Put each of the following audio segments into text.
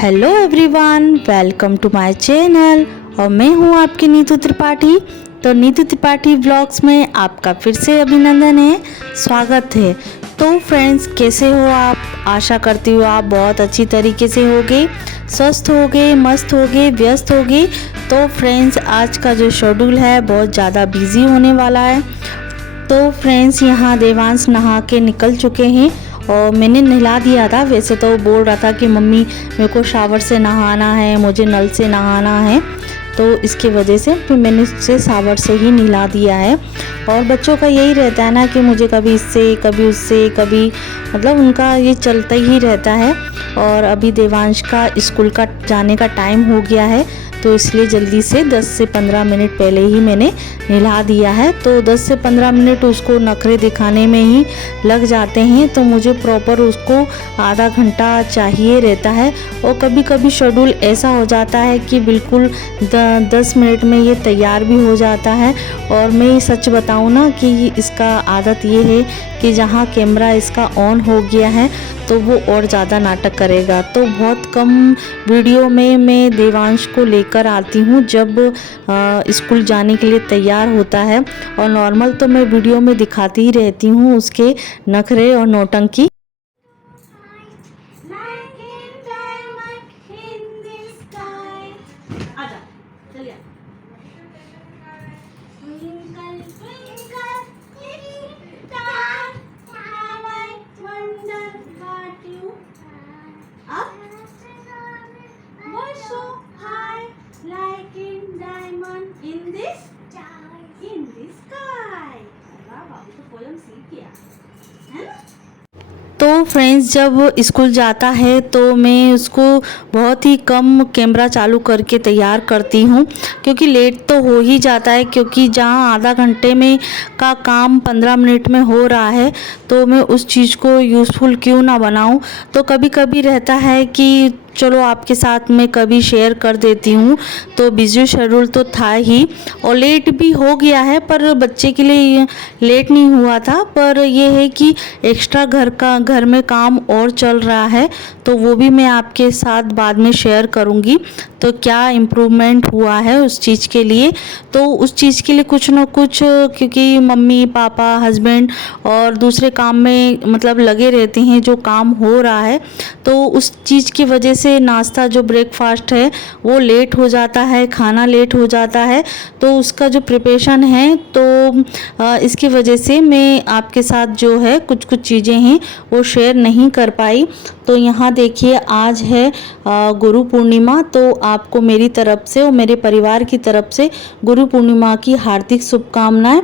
Hello everyone, welcome to my channel. और मैं हूं आपकी नीतू त्रिपाठी। तो नीतू त्रिपाठी व्लॉग्स में आपका फिर से अभिनंदन है, स्वागत है। तो फ्रेंड्स, कैसे हो आप? आशा करती हूँ आप बहुत अच्छी तरीके से होगे, स्वस्थ होगे, मस्त होगे, व्यस्त होगे। तो फ्रेंड्स, आज का जो शेड्यूल है बहुत ज़्यादा बिजी होने वाला है। तो फ्रेंड्स, यहाँ देवांश नहा के निकल चुके हैं और मैंने नहला दिया था। वैसे तो बोल रहा था कि मम्मी मेरे को शावर से नहाना है, मुझे नल से नहाना है, तो इसकी वजह से फिर मैंने उससे शावर से ही नहला दिया है। और बच्चों का यही रहता है ना कि मुझे कभी इससे कभी उससे कभी, मतलब उनका ये चलता ही रहता है। और अभी देवांश का स्कूल का जाने का टाइम हो गया है, तो इसलिए जल्दी से 10 से 15 मिनट पहले ही मैंने नहला दिया है। तो 10 से 15 मिनट उसको नखरे दिखाने में ही लग जाते हैं, तो मुझे प्रॉपर उसको आधा घंटा चाहिए रहता है। और कभी कभी शेड्यूल ऐसा हो जाता है कि बिल्कुल 10 मिनट में ये तैयार भी हो जाता है। और मैं सच बताऊँ ना कि इसका आदत ये है कि जहाँ कैमरा इसका ऑन हो गया है तो वो और ज़्यादा नाटक करेगा। तो बहुत कम वीडियो में मैं देवांश को लेकर आती हूँ जब स्कूल जाने के लिए तैयार होता है। और नॉर्मल तो मैं वीडियो में दिखाती ही रहती हूँ उसके नखरे और नौटंकी। तो फ्रेंड्स, जब स्कूल जाता है तो मैं उसको बहुत ही कम कैमरा चालू करके तैयार करती हूँ, क्योंकि लेट तो हो ही जाता है। क्योंकि जहाँ आधा घंटे में का काम 15 मिनट में हो रहा है, तो मैं उस चीज़ को यूज़फुल क्यों ना बनाऊँ। तो कभी कभी रहता है कि चलो आपके साथ मैं कभी शेयर कर देती हूँ। तो बिजी शेड्यूल तो था ही और लेट भी हो गया है, पर बच्चे के लिए लेट नहीं हुआ था। पर यह है कि एक्स्ट्रा घर में काम और चल रहा है, तो वो भी मैं आपके साथ बाद में शेयर करूँगी। तो क्या इम्प्रूवमेंट हुआ है उस चीज़ के लिए, तो उस चीज़ के लिए कुछ ना कुछ, क्योंकि मम्मी पापा हस्बैंड और दूसरे काम में मतलब लगे रहते हैं जो काम हो रहा है, तो उस चीज़ की वजह से नाश्ता जो ब्रेकफास्ट है वो लेट हो जाता है, खाना लेट हो जाता है। तो उसका जो प्रिपरेशन है, तो इसकी वजह से मैं आपके साथ जो है कुछ चीज़ें हैं वो शेयर नहीं कर पाई। तो यहाँ देखिए, आज है गुरु पूर्णिमा। तो आपको मेरी तरफ से और मेरे परिवार की तरफ से गुरु पूर्णिमा की हार्दिक शुभकामनाएं।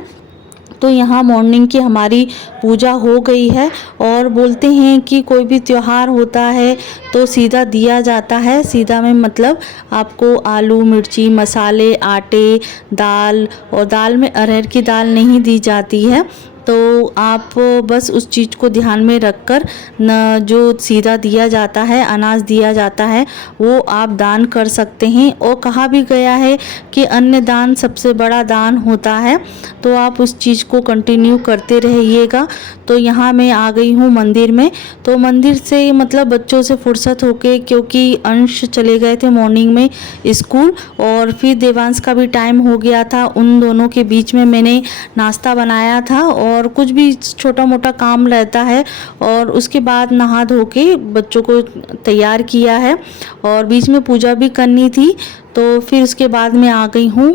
तो यहाँ मॉर्निंग की हमारी पूजा हो गई है। और बोलते हैं कि कोई भी त्योहार होता है तो सीधा दिया जाता है। सीधा में मतलब आपको आलू मिर्ची मसाले आटे दाल, और दाल में अरहर की दाल नहीं दी जाती है। तो आप बस उस चीज़ को ध्यान में रखकर न, जो सीधा दिया जाता है, अनाज दिया जाता है, वो आप दान कर सकते हैं। और कहा भी गया है कि अन्न दान सबसे बड़ा दान होता है। तो आप उस चीज़ को कंटिन्यू करते रहिएगा। तो यहाँ मैं आ गई हूँ मंदिर में। तो मंदिर से मतलब बच्चों से फुर्सत होके, क्योंकि अंश चले गए थे मॉर्निंग में स्कूल, और फिर देवांश का भी टाइम हो गया था। उन दोनों के बीच में मैंने नाश्ता बनाया था और कुछ भी छोटा मोटा काम रहता है, और उसके बाद नहा धो के बच्चों को तैयार किया है। और बीच में पूजा भी करनी थी, तो फिर उसके बाद मैं आ गई हूँ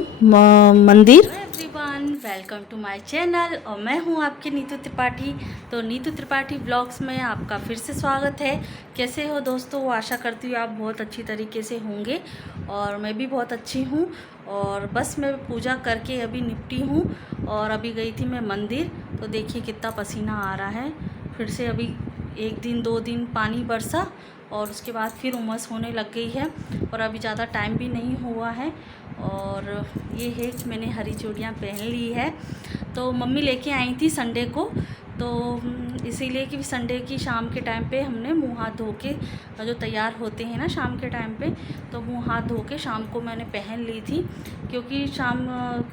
मंदिर। वेलकम टू माय चैनल, और मैं हूँ आपकी नीतू त्रिपाठी। तो नीतू त्रिपाठी ब्लॉग्स में आपका फिर से स्वागत है। कैसे हो दोस्तों? आशा करती हूँ आप बहुत अच्छी तरीके से होंगे, और मैं भी बहुत अच्छी हूँ। और बस मैं पूजा करके अभी निपटी हूँ, और अभी गई थी मैं मंदिर। तो देखिए कितना पसीना आ रहा है। फिर से अभी 1 दिन 2 दिन पानी बरसा, और उसके बाद फिर उमस होने लग गई है। और अभी ज़्यादा टाइम भी नहीं हुआ है। और ये है कि मैंने हरी चूड़ियाँ पहन ली है। तो मम्मी लेके आई थी संडे को, तो इसीलिए कि संडे की शाम के टाइम पे हमने मुँह हाथ धो के जो तैयार होते हैं ना शाम के टाइम पे, तो मुँह हाथ धो के शाम को मैंने पहन ली थी। क्योंकि शाम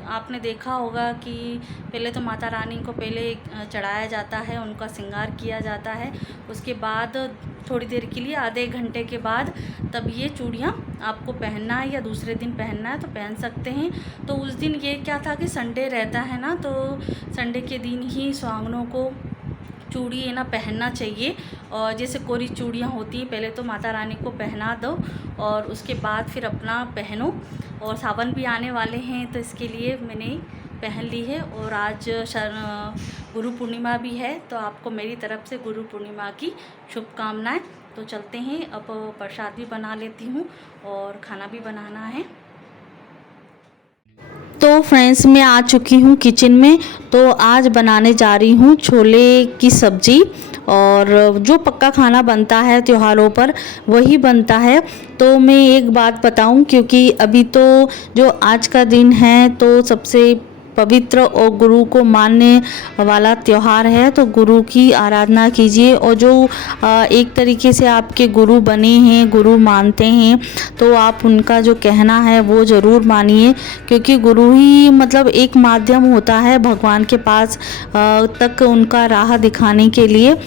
आपने देखा होगा कि पहले तो माता रानी को पहले चढ़ाया जाता है, उनका श्रृंगार किया जाता है, उसके बाद थोड़ी देर के लिए आधे घंटे के बाद तब ये चूड़ियाँ आपको पहनना है या दूसरे दिन पहनना है तो पहन सकते हैं। तो उस दिन ये क्या था कि संडे रहता है ना, तो संडे के दिन ही सुहागनों को चूड़ी है ना पहनना चाहिए। और जैसे कोरी चूड़ियाँ होती हैं पहले तो माता रानी को पहना दो और उसके बाद फिर अपना पहनो। और सावन भी आने वाले हैं तो इसके लिए मैंने पहन ली है। और आज गुरु पूर्णिमा भी है, तो आपको मेरी तरफ से गुरु पूर्णिमा की शुभकामनाएं। तो चलते हैं, अब प्रसाद भी बना लेती हूँ और खाना भी बनाना है। तो फ्रेंड्स मैं आ चुकी हूँ किचन में। तो आज बनाने जा रही हूँ छोले की सब्ज़ी, और जो पक्का खाना बनता है त्योहारों पर वही बनता है। तो मैं एक बात बताऊं, क्योंकि अभी तो जो आज का दिन है तो सबसे पवित्र और गुरु को मानने वाला त्यौहार है, तो गुरु की आराधना कीजिए। और जो एक तरीके से आपके गुरु बने हैं, गुरु मानते हैं, तो आप उनका जो कहना है वो ज़रूर मानिए, क्योंकि गुरु ही मतलब एक माध्यम होता है भगवान के पास तक उनका राह दिखाने के लिए।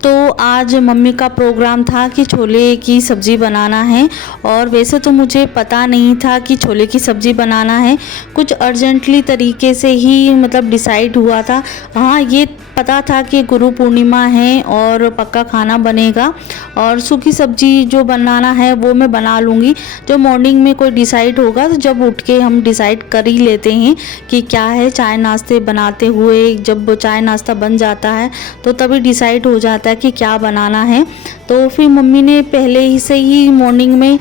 तो आज मम्मी का प्रोग्राम था कि छोले की सब्ज़ी बनाना है, और वैसे तो मुझे पता नहीं था कि छोले की सब्ज़ी बनाना है, कुछ अर्जेंटली तरीके से ही मतलब डिसाइड हुआ था। हाँ, ये पता था कि गुरु पूर्णिमा है और पक्का खाना बनेगा, और सूखी सब्ज़ी जो बनाना है वो मैं बना लूँगी। जो मॉर्निंग में कोई डिसाइड होगा तो जब उठ के हम डिसाइड कर ही लेते हैं कि क्या है। चाय नाश्ते बनाते हुए जब चाय नाश्ता बन जाता है तो तभी डिसाइड हो जाता है कि क्या बनाना है। तो फिर मम्मी ने पहले ही से ही मॉर्निंग में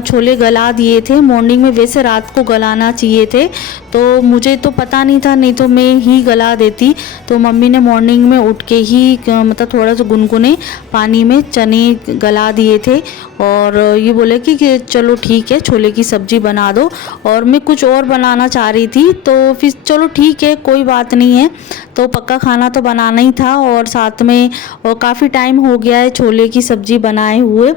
छोले गला दिए थे। मॉर्निंग में वैसे रात को गलाना चाहिए थे, तो मुझे तो पता नहीं था, नहीं तो मैं ही गला देती। तो मम्मी ने मॉर्निंग में उठ के ही मतलब थोड़ा सा गुनगुने पानी में चने गला दिए थे, और ये बोले कि चलो ठीक है छोले की सब्ज़ी बना दो। और मैं कुछ और बनाना चाह रही थी, तो फिर चलो ठीक है कोई बात नहीं है, तो पक्का खाना तो बनाना ही था। और साथ में और काफ़ी टाइम हो गया है छोले की सब्ज़ी बनाए हुए।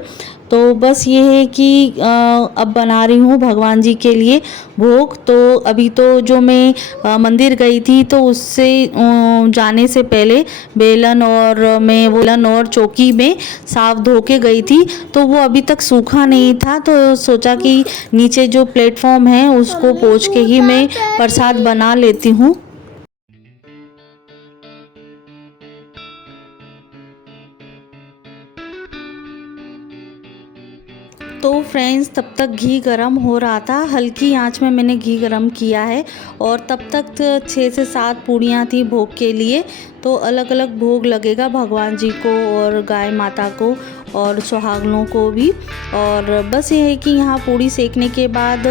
तो बस ये है कि अब बना रही हूँ भगवान जी के लिए भोग। तो अभी तो जो मैं मंदिर गई थी तो उससे जाने से पहले बेलन और चौकी में साफ धो के गई थी, तो वो अभी तक सूखा नहीं था। तो सोचा कि नीचे जो प्लेटफॉर्म है उसको पोंछ के ही मैं प्रसाद बना लेती हूँ। तो फ्रेंड्स तब तक घी गरम हो रहा था, हल्की आंच में मैंने घी गरम किया है। और तब तक 6 से 7 पूड़ियाँ थी भोग के लिए। तो अलग अलग भोग लगेगा भगवान जी को और गाय माता को और सुहागनों को भी। और बस ये है कि यहाँ पूड़ी सेकने के बाद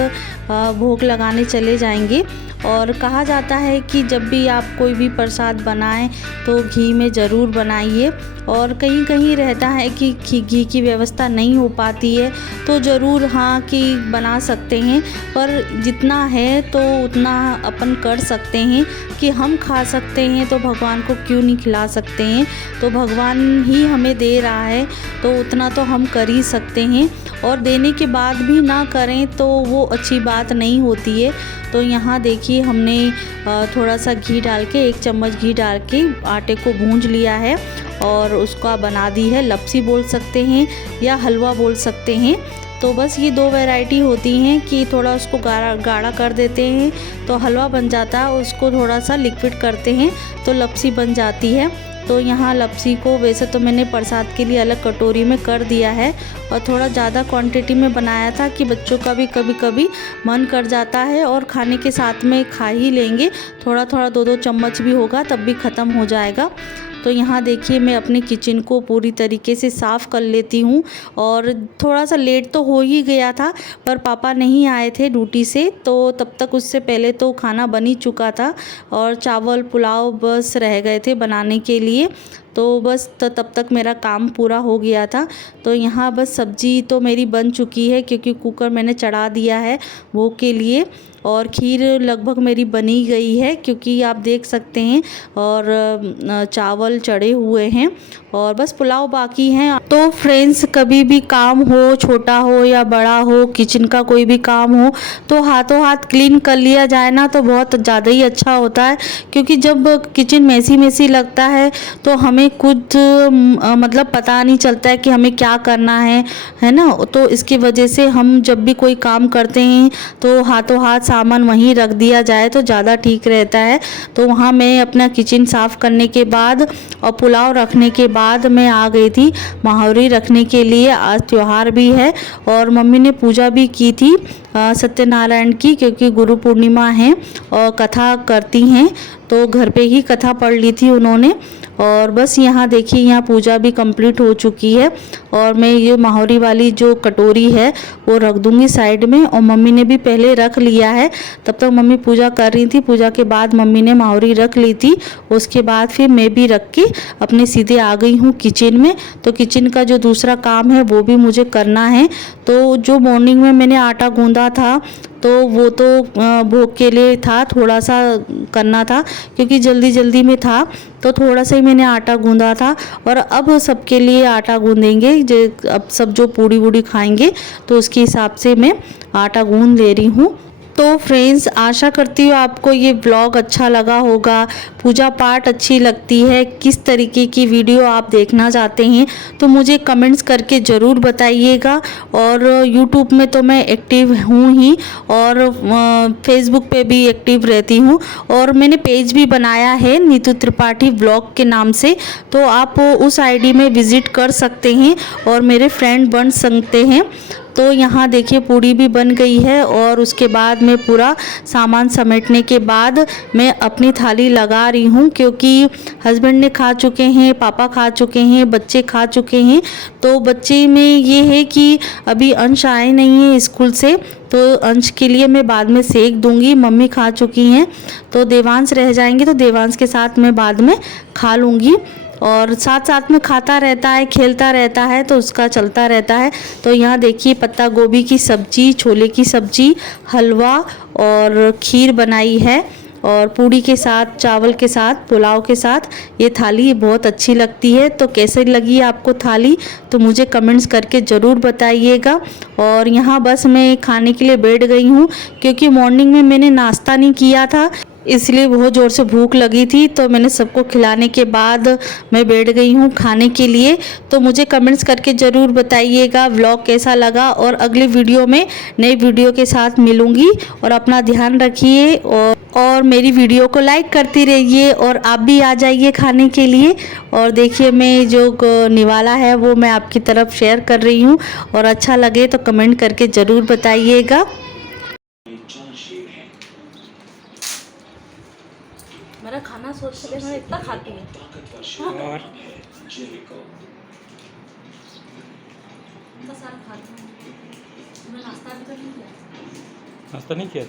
भोग लगाने चले जाएंगे। और कहा जाता है कि जब भी आप कोई भी प्रसाद बनाएं तो घी में ज़रूर बनाइए। और कहीं कहीं रहता है कि घी की व्यवस्था नहीं हो पाती है, तो ज़रूर हाँ कि बना सकते हैं, पर जितना है तो उतना अपन कर सकते हैं कि हम खा सकते हैं, तो भगवान को क्यों नहीं खिला सकते हैं। तो भगवान ही हमें दे रहा है तो उतना तो हम कर ही सकते हैं। और देने के बाद भी ना करें तो वो अच्छी बात नहीं होती है। तो यहाँ देखिए हमने थोड़ा सा घी डाल के 1 चम्मच घी डाल के आटे को भूंज लिया है, और उसका बना दी है लपसी बोल सकते हैं या हलवा बोल सकते हैं। तो बस ये 2 वैरायटी होती हैं कि थोड़ा उसको गाढ़ा कर देते हैं तो हलवा बन जाता है, उसको थोड़ा सा लिक्विड करते हैं तो लपसी बन जाती है। तो यहाँ लपसी को वैसे तो मैंने प्रसाद के लिए अलग कटोरी में कर दिया है, और थोड़ा ज़्यादा क्वांटिटी में बनाया था कि बच्चों का भी कभी कभी मन कर जाता है और खाने के साथ में खा ही लेंगे। थोड़ा थोड़ा 2-2 चम्मच भी होगा तब भी ख़त्म हो जाएगा। तो यहाँ देखिए मैं अपने किचन को पूरी तरीके से साफ़ कर लेती हूँ। और थोड़ा सा लेट तो हो ही गया था, पर पापा नहीं आए थे ड्यूटी से, तो तब तक उससे पहले तो खाना बन ही चुका था और चावल पुलाव बस रह गए थे बनाने के लिए। तो बस तब तक मेरा काम पूरा हो गया था। तो यहाँ बस सब्ज़ी तो मेरी बन चुकी है क्योंकि कुकर मैंने चढ़ा दिया है भोग के लिए, और खीर लगभग मेरी बनी गई है क्योंकि आप देख सकते हैं, और चावल चढ़े हुए हैं और बस पुलाव बाकी हैं। तो फ्रेंड्स, कभी भी काम हो, छोटा हो या बड़ा हो, किचन का कोई भी काम हो तो हाथों हाथ क्लीन कर लिया जाए ना तो बहुत ज़्यादा ही अच्छा होता है, क्योंकि जब किचन मैसी मैसी लगता है तो हमें खुद मतलब पता नहीं चलता है कि हमें क्या करना है ना। तो इसकी वजह से हम जब भी कोई काम करते हैं तो हाथों हाथ सामान वहीं रख दिया जाए तो ज़्यादा ठीक रहता है। तो वहाँ मैं अपना किचन साफ़ करने के बाद और पुलाव रखने के बाद मैं आ गई थी महावरी रखने के लिए। आज त्यौहार भी है और मम्मी ने पूजा भी की थी सत्यनारायण की, क्योंकि गुरु पूर्णिमा है और कथा करती हैं, तो घर पे ही कथा पढ़ ली थी उन्होंने। और बस यहाँ देखिए, यहाँ पूजा भी कंप्लीट हो चुकी है और मैं ये महावरी वाली जो कटोरी है वो रख दूँगी साइड में, और मम्मी ने भी पहले रख लिया है। तब तक मम्मी पूजा कर रही थी, पूजा के बाद मम्मी ने महावरी रख ली थी। उसके बाद फिर मैं भी रख के अपने सीधे आ गई हूँ किचन में। तो किचन का जो दूसरा काम है वो भी मुझे करना है। तो जो मॉर्निंग में मैंने आटा गूँधा था तो वो तो भोग के लिए था, थोड़ा सा करना था क्योंकि जल्दी जल्दी में था, तो थोड़ा सा ही मैंने आटा गूँधा था। और अब सबके लिए आटा गूँधेंगे, जो अब सब जो पूड़ी वूड़ी खाएंगे तो उसके हिसाब से मैं आटा गूँध ले रही हूँ। तो फ्रेंड्स, आशा करती हूँ आपको ये व्लॉग अच्छा लगा होगा, पूजा पाठ अच्छी लगती है, किस तरीके की वीडियो आप देखना चाहते हैं तो मुझे कमेंट्स करके ज़रूर बताइएगा। और यूट्यूब में तो मैं एक्टिव हूँ ही, और फेसबुक पे भी एक्टिव रहती हूँ, और मैंने पेज भी बनाया है नीतू त्रिपाठी व्लॉग के नाम से, तो आप उस आईडी में विज़िट कर सकते हैं और मेरे फ्रेंड बन सकते हैं। तो यहाँ देखिए पूड़ी भी बन गई है, और उसके बाद मैं पूरा सामान समेटने के बाद मैं अपनी थाली लगा रही हूँ, क्योंकि हस्बैंड ने खा चुके हैं, पापा खा चुके हैं, बच्चे खा चुके हैं। तो बच्चे में ये है कि अभी अंश आए नहीं हैं स्कूल से, तो अंश के लिए मैं बाद में सेक दूंगी। मम्मी खा चुकी हैं, तो देवांश रह जाएंगे तो देवांश के साथ मैं बाद में खा लूँगी। और साथ साथ में खाता रहता है, खेलता रहता है, तो उसका चलता रहता है। तो यहाँ देखिए पत्ता गोभी की सब्ज़ी, छोले की सब्ज़ी, हलवा और खीर बनाई है, और पूड़ी के साथ, चावल के साथ, पुलाव के साथ ये थाली बहुत अच्छी लगती है। तो कैसे लगी आपको थाली तो मुझे कमेंट्स करके ज़रूर बताइएगा। और यहाँ बस मैं खाने के लिए बैठ गई हूँ, क्योंकि मॉर्निंग में मैंने नाश्ता नहीं किया था, इसलिए बहुत ज़ोर से भूख लगी थी। तो मैंने सबको खिलाने के बाद मैं बैठ गई हूँ खाने के लिए। तो मुझे कमेंट्स करके ज़रूर बताइएगा व्लॉग कैसा लगा, और अगली वीडियो में नई वीडियो के साथ मिलूँगी। और अपना ध्यान रखिए, और मेरी वीडियो को लाइक करती रहिए, और आप भी आ जाइए खाने के लिए। और देखिए मैं जो निवाला है वो मैं आपकी तरफ शेयर कर रही हूँ, और अच्छा लगे तो कमेंट करके ज़रूर बताइएगा। मेरा खाना सोच के देखना, इतना खाती है और इतना सारा खाती हूँ। मैं नाश्ता भी तो नहीं किया। नाश्ता नहीं किया?